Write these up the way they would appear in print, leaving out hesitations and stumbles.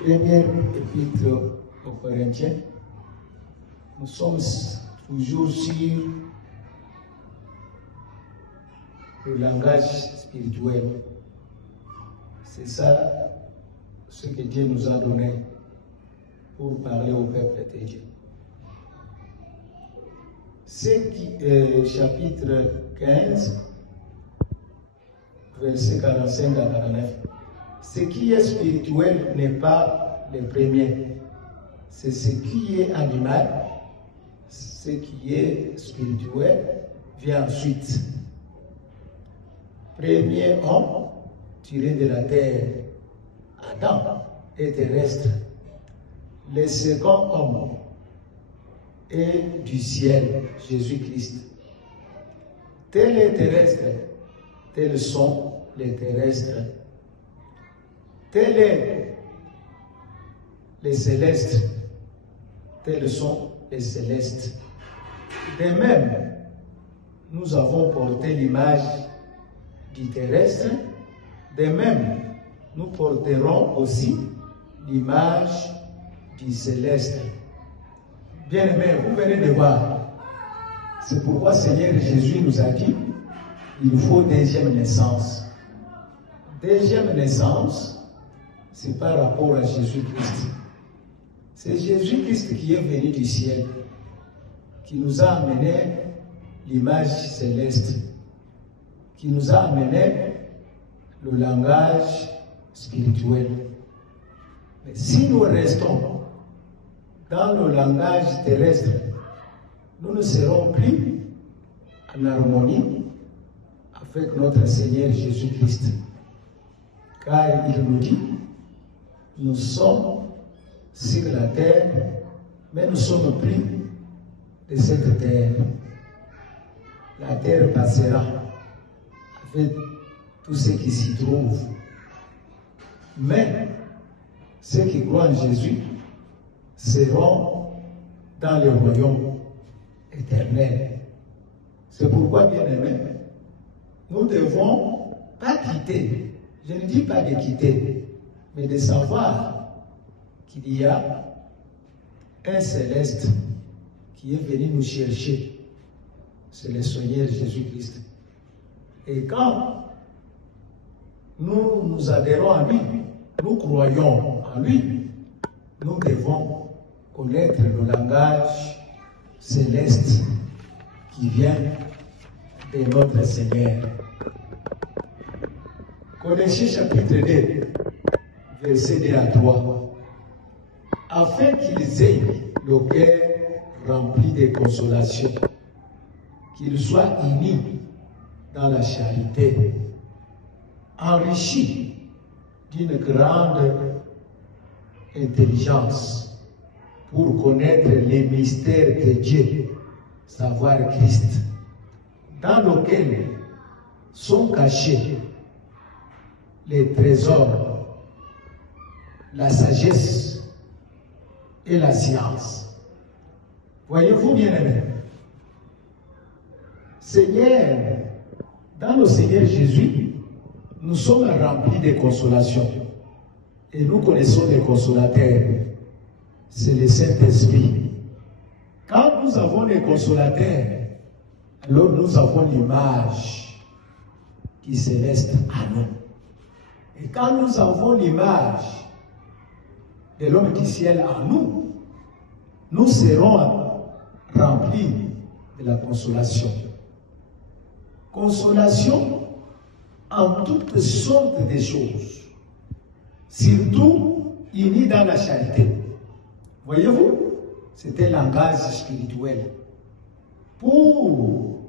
Première épître aux Corinthiens, nous sommes toujours sur le langage spirituel. C'est ça ce que Dieu nous a donné pour parler au peuple de Dieu. Chapitre 15, verset 45 à 49. Ce qui est spirituel n'est pas le premier. C'est ce qui est animal. Ce qui est spirituel vient ensuite. Premier homme tiré de la terre, Adam, est terrestre. Le second homme est du ciel, Jésus-Christ. Tel est terrestre, tels sont les terrestres. Tel est les célestes, tels sont les célestes. De même, nous avons porté l'image du terrestre. De même, nous porterons aussi l'image du céleste. Bien-aimés, vous venez de voir. C'est pourquoi Seigneur Jésus nous a dit, il nous faut deuxième naissance. Deuxième naissance, c'est par rapport à Jésus-Christ. C'est Jésus-Christ qui est venu du ciel, qui nous a amené l'image céleste, qui nous a amené le langage spirituel. Mais si nous restons dans le langage terrestre, nous ne serons plus en harmonie avec notre Seigneur Jésus-Christ. Car il nous dit, nous sommes sur la terre, mais nous ne sommes plus de cette terre. La terre passera avec tout ce qui s'y trouve. Mais ceux qui croient en Jésus seront dans le royaume éternel. C'est pourquoi, bien-aimés, nous ne devons pas quitter. Je ne dis pas de quitter, mais de savoir qu'il y a un céleste qui est venu nous chercher. C'est le Seigneur Jésus-Christ. Et quand nous adhérons à lui, nous croyons en lui, nous devons connaître le langage céleste qui vient de notre Seigneur. Colossiens chapitre 2, verset 2 à 3. Afin qu'ils aient le cœur rempli de consolation, qu'ils soient unis dans la charité, enrichis d'une grande intelligence pour connaître les mystères de Dieu, savoir Christ, dans lequel sont cachés les trésors, la sagesse et la science. Voyez-vous, bien-aimés, Seigneur, dans le Seigneur Jésus, nous sommes remplis de consolation. Et nous connaissons les consolateurs. C'est le Saint-Esprit. Quand nous avons les consolateurs, alors nous avons l'image qui céleste à nous. Et quand nous avons l'image de l'homme du ciel en nous, nous serons remplis de la consolation. Consolation en toutes sortes de choses, surtout unis dans la charité. Voyez-vous, c'est un langage spirituel. Pour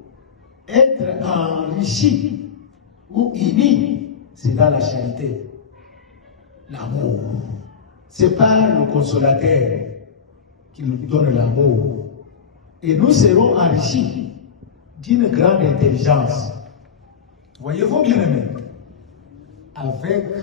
être enrichi ou uni, c'est dans la charité. L'amour. C'est pas le consolateur qui nous donne l'amour. Et nous serons enrichis d'une grande intelligence. Voyez-vous, bien-aimés, avec